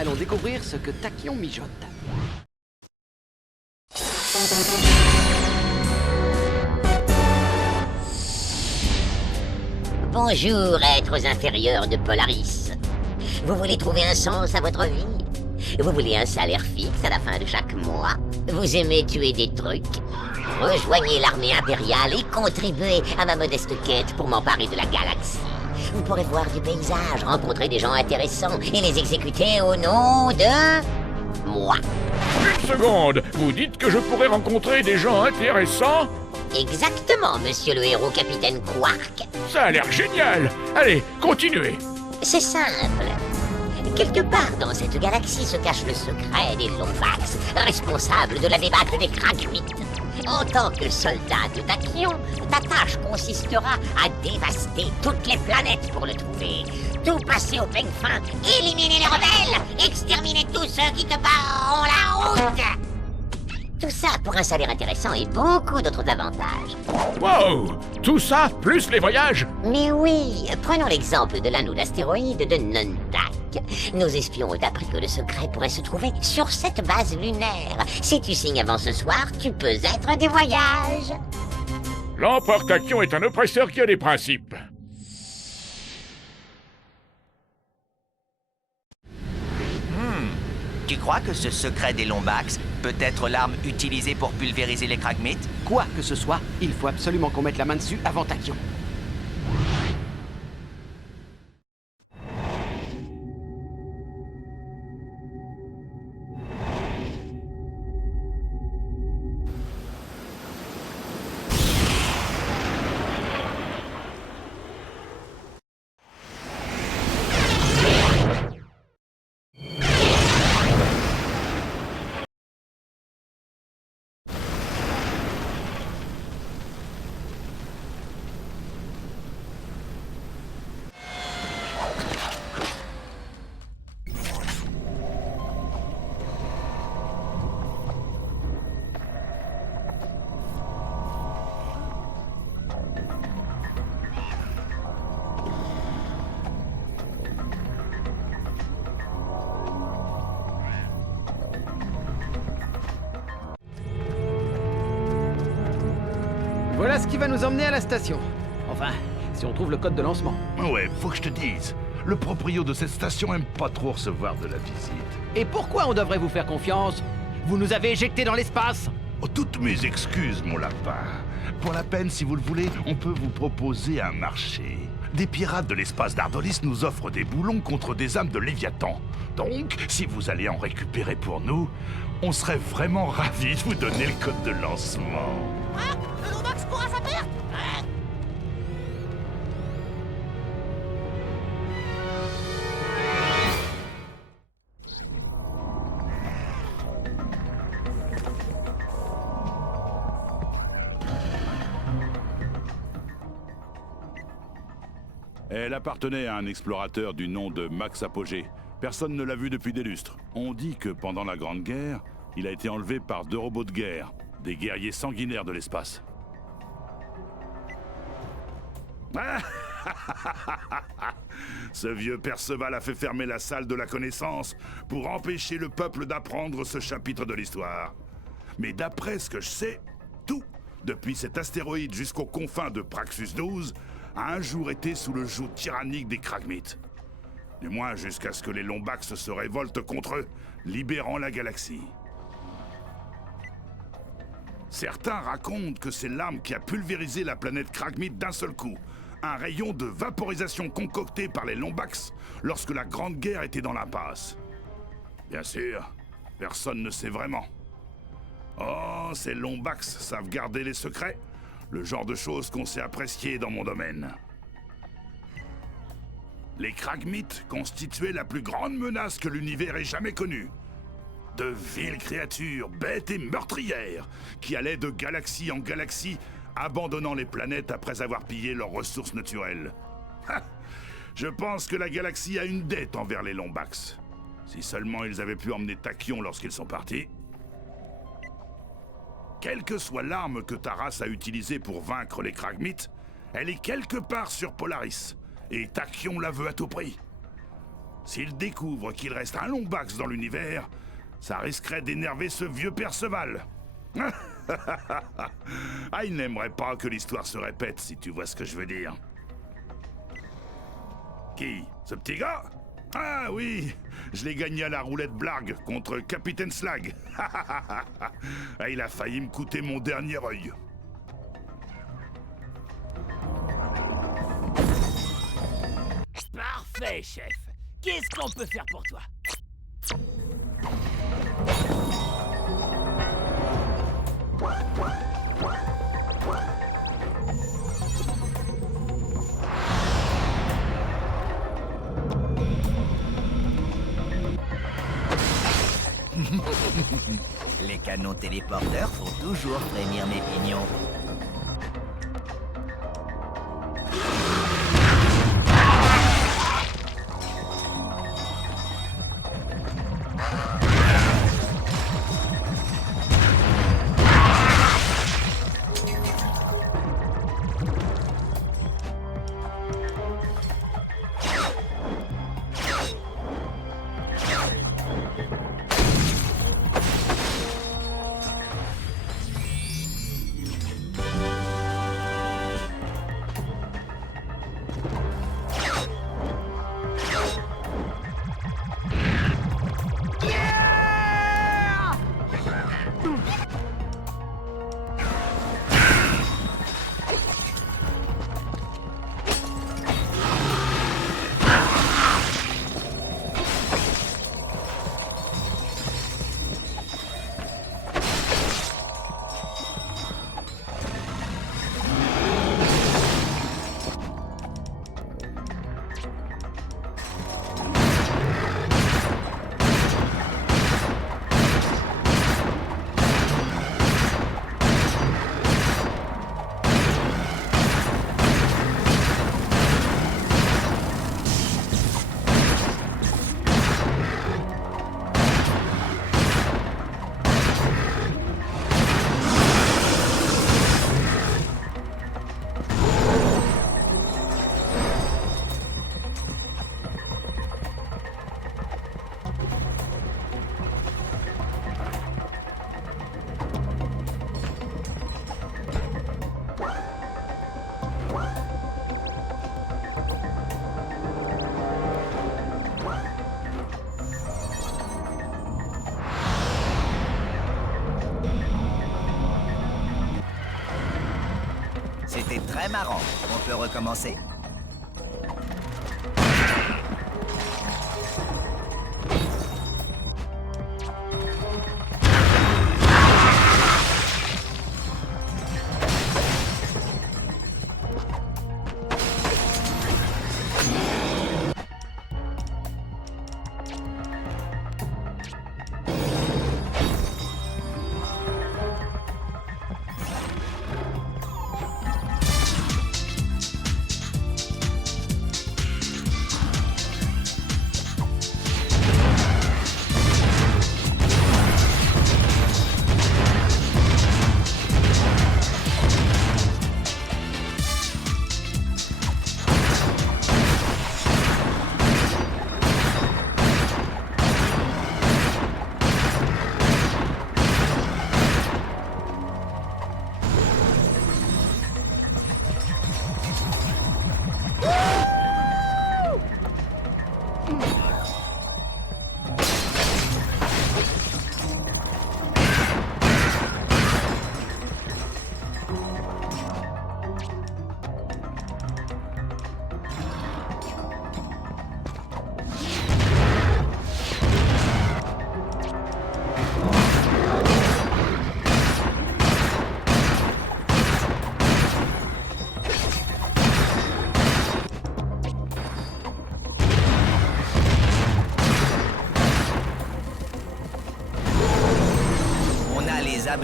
Allons découvrir ce que Tachyon mijote. Bonjour, êtres inférieurs de Polaris. Vous voulez trouver un sens à votre vie? Vous voulez un salaire fixe à la fin de chaque mois? Vous aimez tuer des trucs? Rejoignez l'armée impériale et contribuez à ma modeste quête pour m'emparer de la galaxie. Vous pourrez voir du paysage, rencontrer des gens intéressants et les exécuter au nom de... moi. Une seconde, vous dites que je pourrais rencontrer des gens intéressants? Exactement, monsieur le héros capitaine Quark. Ça a l'air génial. Allez, continuez. C'est simple. Quelque part dans cette galaxie se cache le secret des Lombax, responsables de la débâcle des Kragmites. En tant que soldat de Tachyon, ta tâche consistera à dévaster toutes les planètes pour le trouver. Tout passer au peigne fin, éliminer les rebelles, exterminer tous ceux qui te barreront la route. Tout ça pour un salaire intéressant et beaucoup d'autres avantages. Wow! Tout ça, plus les voyages? Mais oui, prenons l'exemple de l'anneau d'astéroïdes de Nuntak. Nos espions ont appris que le secret pourrait se trouver sur cette base lunaire. Si tu signes avant ce soir, tu peux être des voyages. L'empereur Tachyon est un oppresseur qui a des principes. Tu crois que ce secret des Lombax peut être l'arme utilisée pour pulvériser les Kragmites? Quoi que ce soit, il faut absolument qu'on mette la main dessus avant Tachyon. Voilà ce qui va nous emmener à la station. Enfin, si on trouve le code de lancement. Ouais, faut que je te dise. Le proprio de cette station aime pas trop recevoir de la visite. Et pourquoi on devrait vous faire confiance? Vous nous avez éjectés dans l'espace. Oh, toutes mes excuses, mon lapin. Pour la peine, si vous le voulez, on peut vous proposer un marché. Des pirates de l'espace d'Ardolis nous offrent des boulons contre des âmes de Léviathan. Donc, si vous allez en récupérer pour nous, on serait vraiment ravis de vous donner le code de lancement. Le Lombax court à sa perte. Elle appartenait à un explorateur du nom de Max Apogée. Personne ne l'a vu depuis des lustres. On dit que pendant la Grande Guerre, il a été enlevé par 2 robots de guerre, des guerriers sanguinaires de l'espace. Ce vieux Perceval a fait fermer la salle de la connaissance pour empêcher le peuple d'apprendre ce chapitre de l'histoire. Mais d'après ce que je sais, tout, depuis cet astéroïde jusqu'aux confins de Praxus 12, a un jour été sous le joug tyrannique des Kragmites. Du moins jusqu'à ce que les Lombax se révoltent contre eux, libérant la galaxie. Certains racontent que c'est l'arme qui a pulvérisé la planète Kragmite d'un seul coup. Un rayon de vaporisation concocté par les Lombax lorsque la Grande Guerre était dans l'impasse. Bien sûr, personne ne sait vraiment. Oh, ces Lombax savent garder les secrets, le genre de choses qu'on sait apprécier dans mon domaine. Les Kragmites constituaient la plus grande menace que l'univers ait jamais connue. De viles créatures, bêtes et meurtrières, qui allaient de galaxie en galaxie, abandonnant les planètes après avoir pillé leurs ressources naturelles. Je pense que la galaxie a une dette envers les Lombax. Si seulement ils avaient pu emmener Tachyon lorsqu'ils sont partis. Quelle que soit l'arme que ta race a utilisée pour vaincre les Kragmites, elle est quelque part sur Polaris, et Tachyon la veut à tout prix. S'il découvre qu'il reste un Lombax dans l'univers, ça risquerait d'énerver ce vieux Perceval. Ah, il n'aimerait pas que l'histoire se répète, si tu vois ce que je veux dire. Qui? Ce petit gars? Ah oui, je l'ai gagné à la roulette blague contre Capitaine Slag. Ah, il a failli me coûter mon dernier œil. Parfait, chef. Qu'est-ce qu'on peut faire pour toi? Les canons téléporteurs font toujours frémir mes pignons. C'était très marrant. On peut recommencer?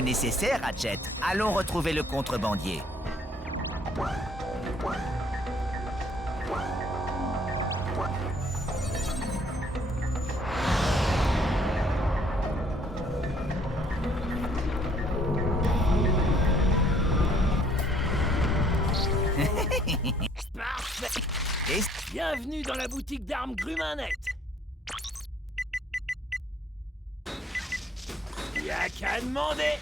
Nécessaire, Ratchet. Allons retrouver le contrebandier. Parfait. Bienvenue dans la boutique d'armes Grumanette. Y'a qu'à demander.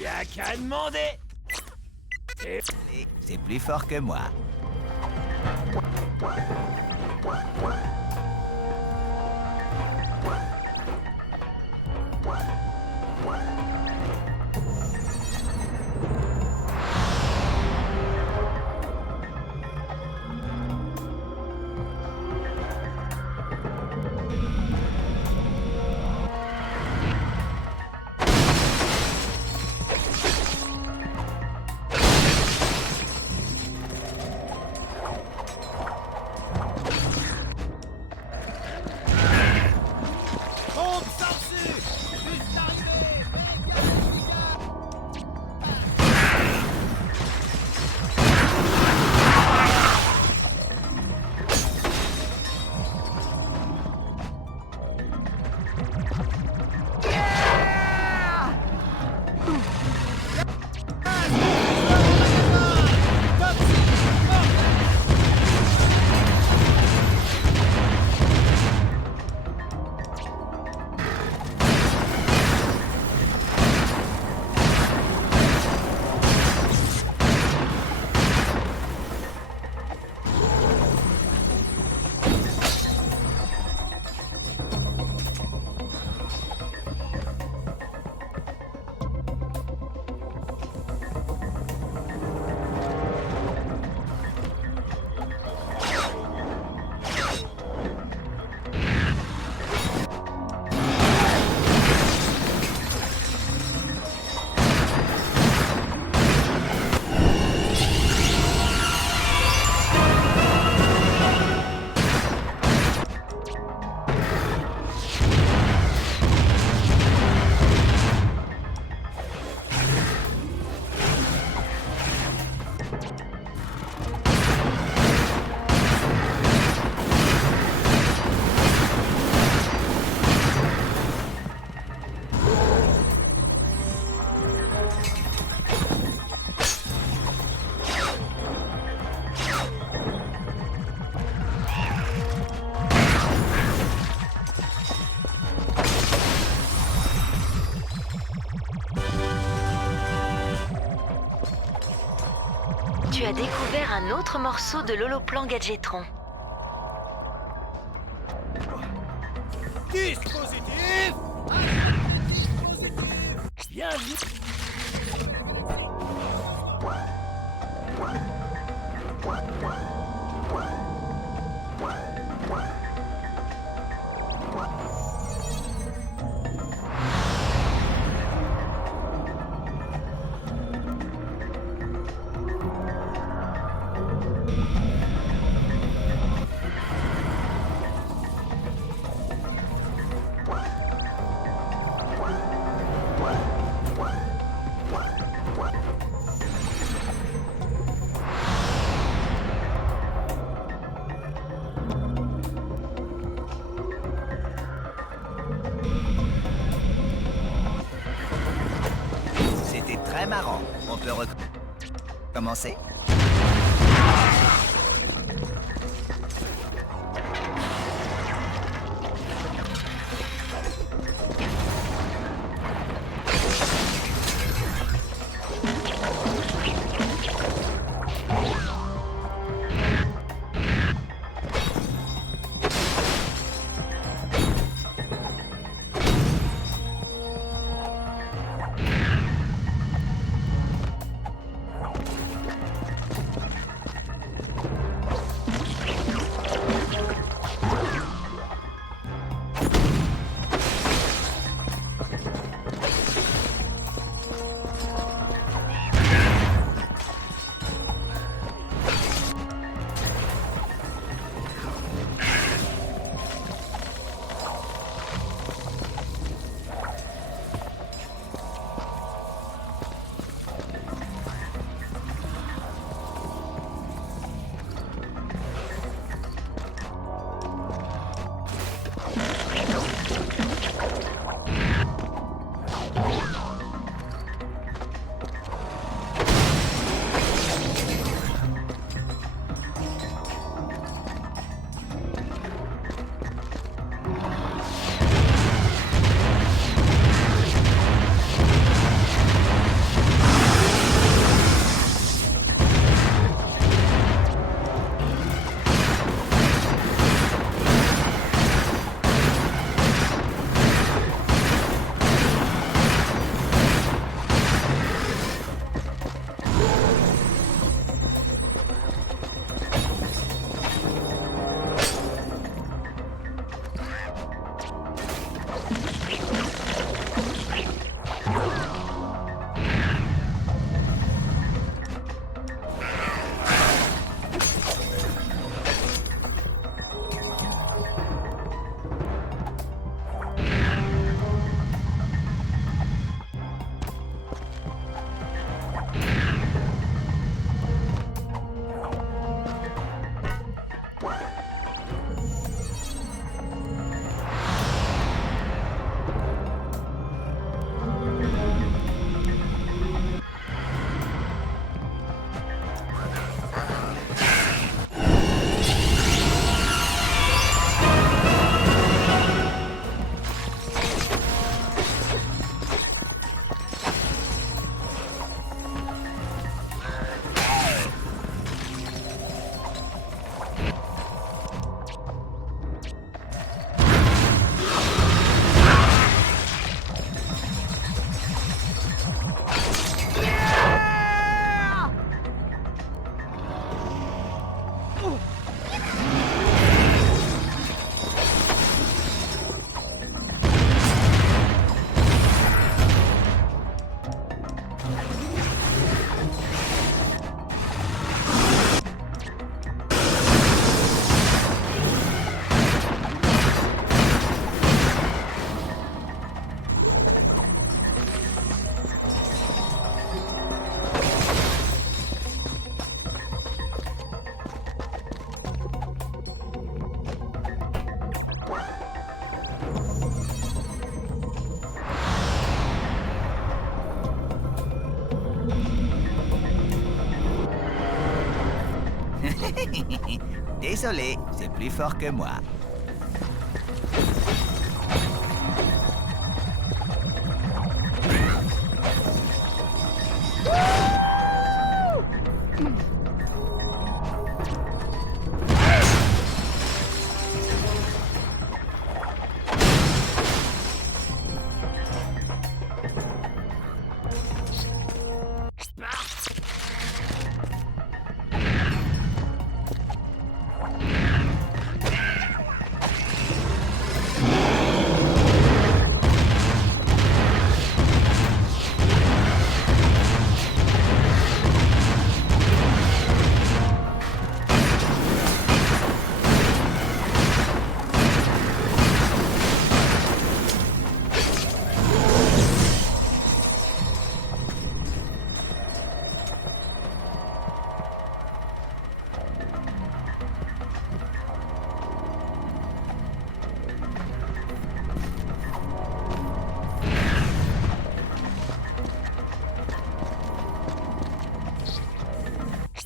Y'a qu'à demander. Et... C'est plus fort que moi. Tu as découvert un autre morceau de l'holoplan Gadgetron. Dispositif. Bienvenue. C'était très marrant. On peut recommencer? Désolé, c'est plus fort que moi.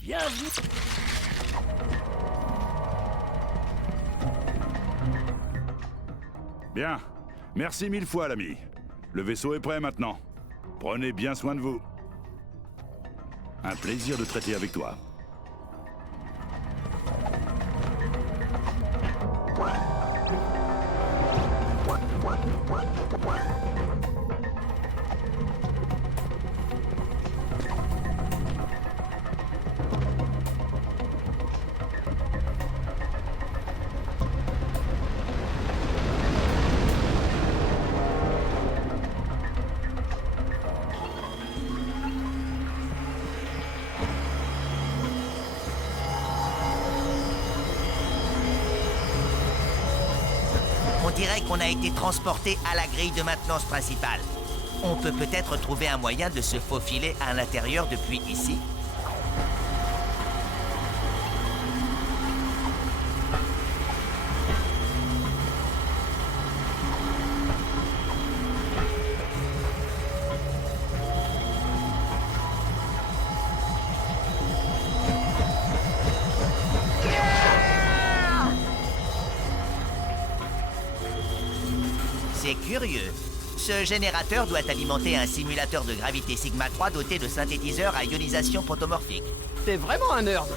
Bienvenue. Bien. Merci 1000 fois, l'ami. Le vaisseau est prêt maintenant. Prenez bien soin de vous. Un plaisir de traiter avec toi. On dirait qu'on a été transporté à la grille de maintenance principale. On peut peut-être trouver un moyen de se faufiler à l'intérieur depuis ici. C'est curieux. Ce générateur doit alimenter un simulateur de gravité Sigma 3 doté de synthétiseurs à ionisation potomorphique. T'es vraiment un nerd.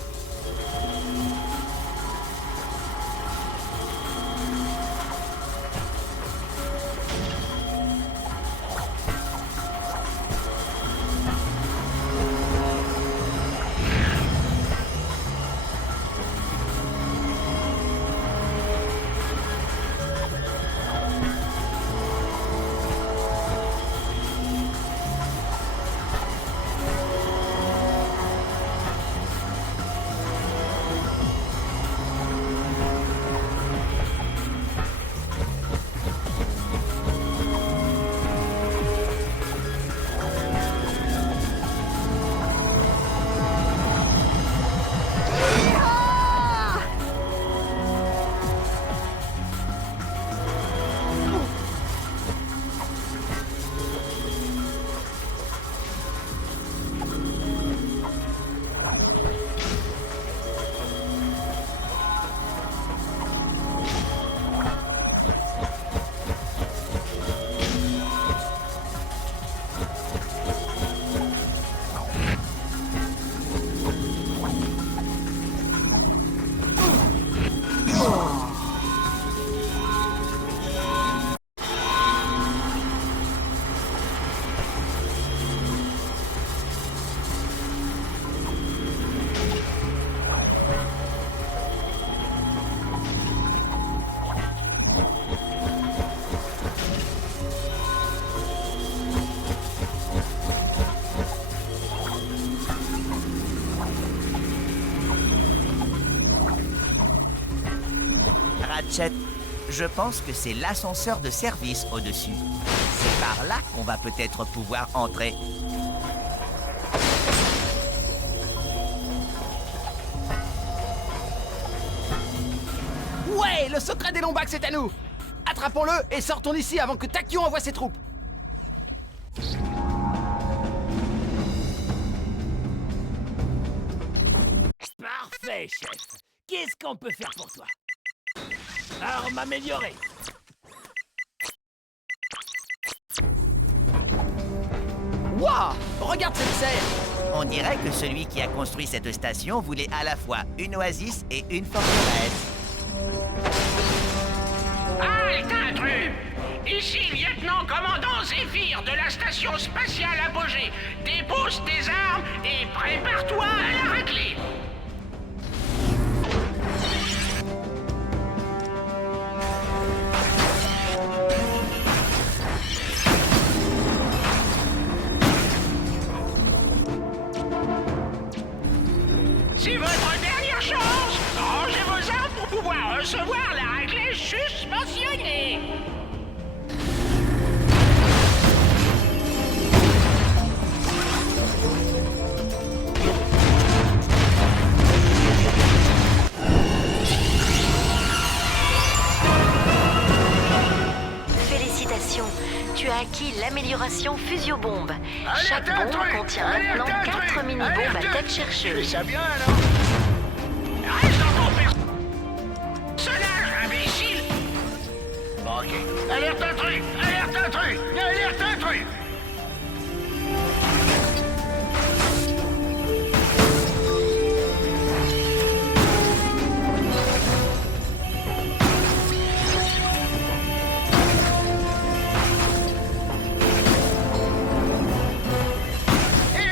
Ratchet, je pense que c'est l'ascenseur de service au-dessus. C'est par là qu'on va peut-être pouvoir entrer. Ouais, le secret des Lombax c'est à nous. Attrapons-le et sortons d'ici avant que Tachyon envoie ses troupes. Parfait, chef. qu'est-ce qu'on peut faire pour toi? Arme améliorée. Waouh! Regarde cette serre! On dirait que celui qui a construit cette station voulait à la fois une oasis et une forteresse. Halte intrus! Ici, lieutenant-commandant Zéphyr de la station spatiale Apogée. Dépose tes armes et prépare-toi à la raclée. C'est votre dernière chance! Rangez vos armes pour pouvoir recevoir la raclée susmentionnée! Félicitations, tu as acquis l'amélioration Fusiobombe. Chaque bombe contient maintenant 4 mini-bombes à tête chercheuse. Ça bien alors? Reste dans ton personnage, imbécile! Bon, ok. Alerte intrus! Alerte intrus! Alerte intrus!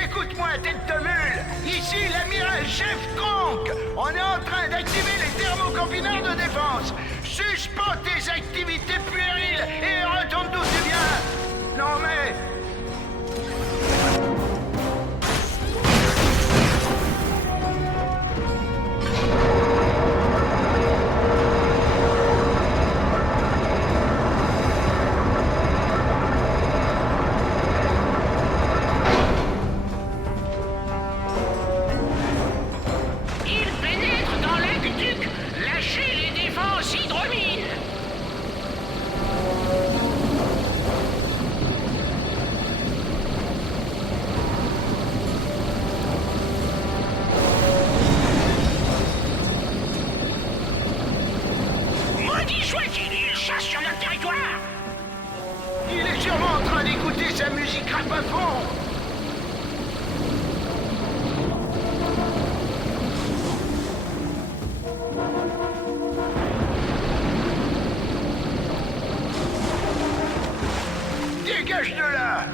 Écoute-moi, tête de mule! Ici l'amiral Chef Kronk! On est en train d'activer les thermocampineurs de défense! Suspends tes activités puériles et retourne d'où tu viens! Non mais... Il pénètre dans l'aqueduc! Lâchez les défenses hydromines! Maudit chouette, il chasse sur notre territoire! Il est sûrement en train d'écouter sa musique rap à fond! Dégage de là!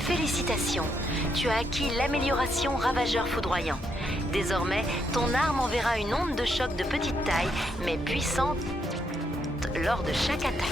Félicitations, tu as acquis l'amélioration Ravageur Foudroyant. Désormais, ton arme enverra une onde de choc de petite taille, mais puissante lors de chaque attaque.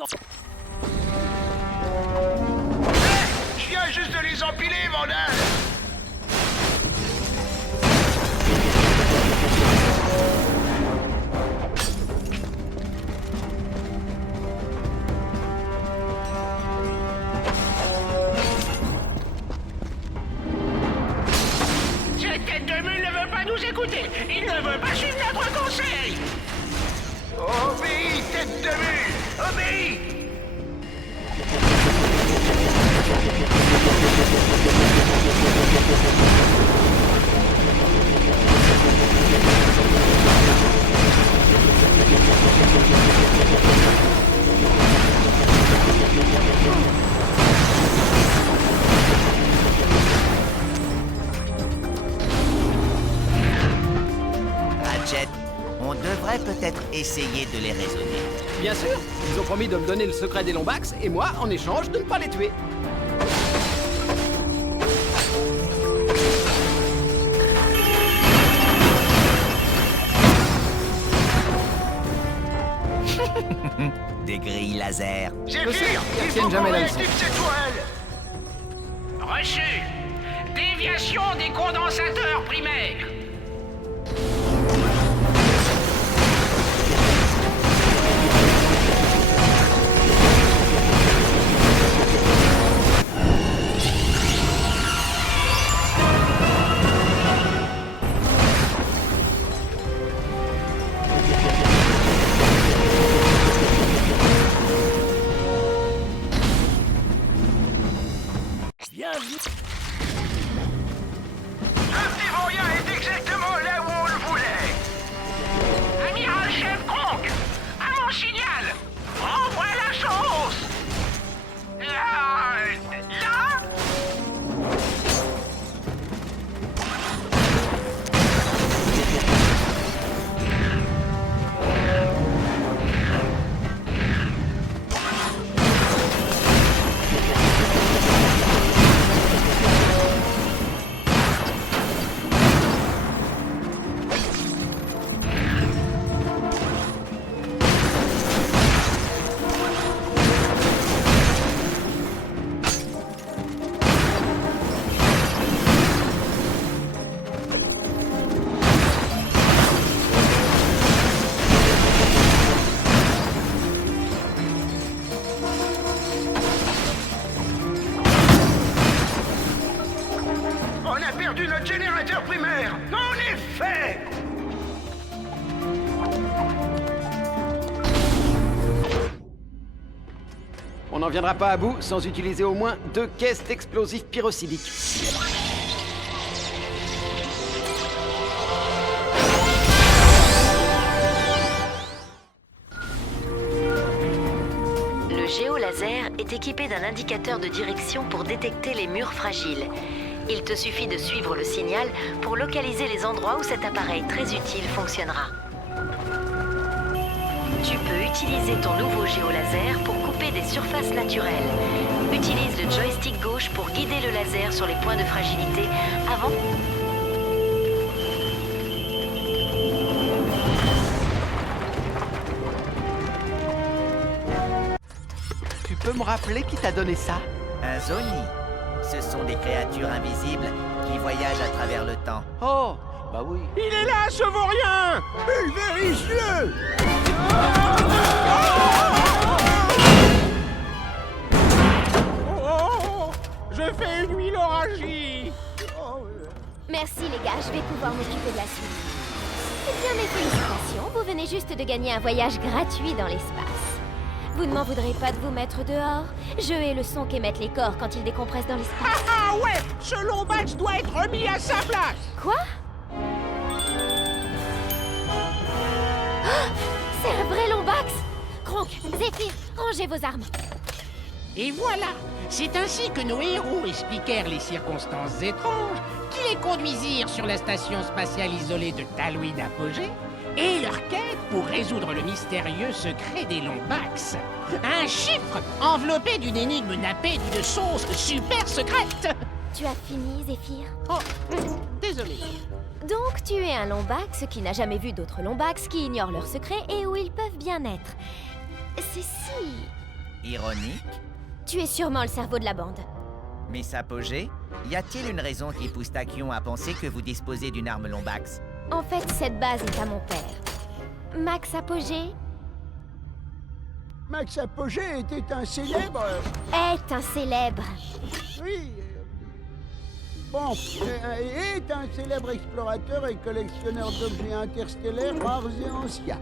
Je viens juste de les empiler, Vandal. Cette tête de mule ne veut pas nous écouter. Il ne veut pas suivre notre conseil. Obéis, tête de mule. Obéis. Ratchet, on devrait peut-être essayer de les raisonner. Bien sûr, ils ont promis de me donner le secret des Lombax, et moi, en échange, de ne pas les tuer. Des grilles laser. Zéphyr, elles il tiennent faut jamais qu'on la leçon. réactive cette toile. Reçu. Déviation des condensateurs primaires. Le petit vaurien est exactement là où on le voulait. Amiral Chef Kronk, à mon signal, envoie la sauce. Là. On a perdu notre générateur primaire. En effet. On n'en viendra pas à bout sans utiliser au moins 2 caisses d'explosifs pyrocydiques. Le géolaser est équipé d'un indicateur de direction pour détecter les murs fragiles. Il te suffit de suivre le signal pour localiser les endroits où cet appareil très utile fonctionnera. Tu peux utiliser ton nouveau géolaser pour couper des surfaces naturelles. Utilise le joystick gauche pour guider le laser sur les points de fragilité avant... Tu peux me rappeler qui t'a donné ça? Un Zoni. Ce sont des créatures invisibles qui voyagent à travers le temps. Oh, bah oui. Il est là, ce vaurien! Pulvérise-le! Oh, je fais une huile oragie! Merci les gars, je vais pouvoir m'occuper de la suite. Eh bien mes félicitations, vous venez juste de gagner un voyage gratuit dans l'espace. Vous ne m'en voudrez pas de vous mettre dehors? Je hais le son qu'émettent les corps quand ils décompressent dans l'espace. Ah ouais! Ce Lombax doit être remis à sa place! Quoi? Oh, c'est un vrai Lombax! Kronk, Zéphyr, rangez vos armes. Et voilà, c'est ainsi que nos héros expliquèrent les circonstances étranges qui les conduisirent sur la station spatiale isolée de Talwyn Apogée et leur quête pour résoudre le mystérieux secret des Lombax. Un chiffre enveloppé d'une énigme nappée d'une sauce super secrète. Tu as fini, Zéphyr? Oh, désolé. Donc tu es un Lombax qui n'a jamais vu d'autres Lombax qui ignorent leurs secrets et où ils peuvent bien être. Ceci Ironique. Tu es sûrement le cerveau de la bande. Miss Apogée, y a-t-il une raison qui pousse Tachyon à penser que vous disposez d'une arme Lombax? En fait, cette base est à mon père. Max Apogée Max Apogée était un célèbre... est un célèbre. Oui... Bon, est un célèbre explorateur et collectionneur d'objets interstellaires rares et anciens.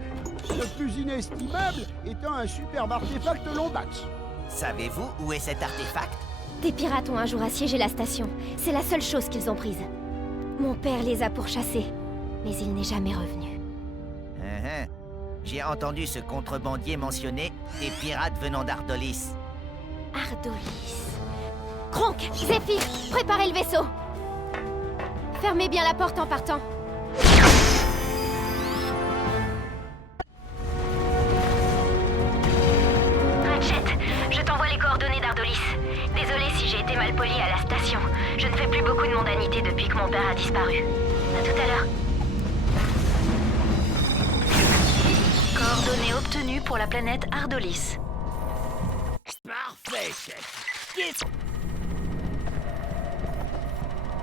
Le plus inestimable étant un superbe artefact Lombax. Savez-vous où est cet artefact? Des pirates ont un jour assiégé la station. C'est la seule chose qu'ils ont prise. Mon père les a pourchassés, mais il n'est jamais revenu. J'ai entendu ce contrebandier mentionner des pirates venant d'Ardolis. Ardolis... Kronk, Zephyr, préparez le vaisseau. Fermez bien la porte en partant. Ratchet, je t'envoie les coordonnées d'Ardolis. Désolée si j'ai été mal polie à la station. Je ne fais plus beaucoup de mondanité depuis que mon père a disparu. À tout à l'heure. Coordonnées obtenues pour la planète Ardolis. Parfait, chef.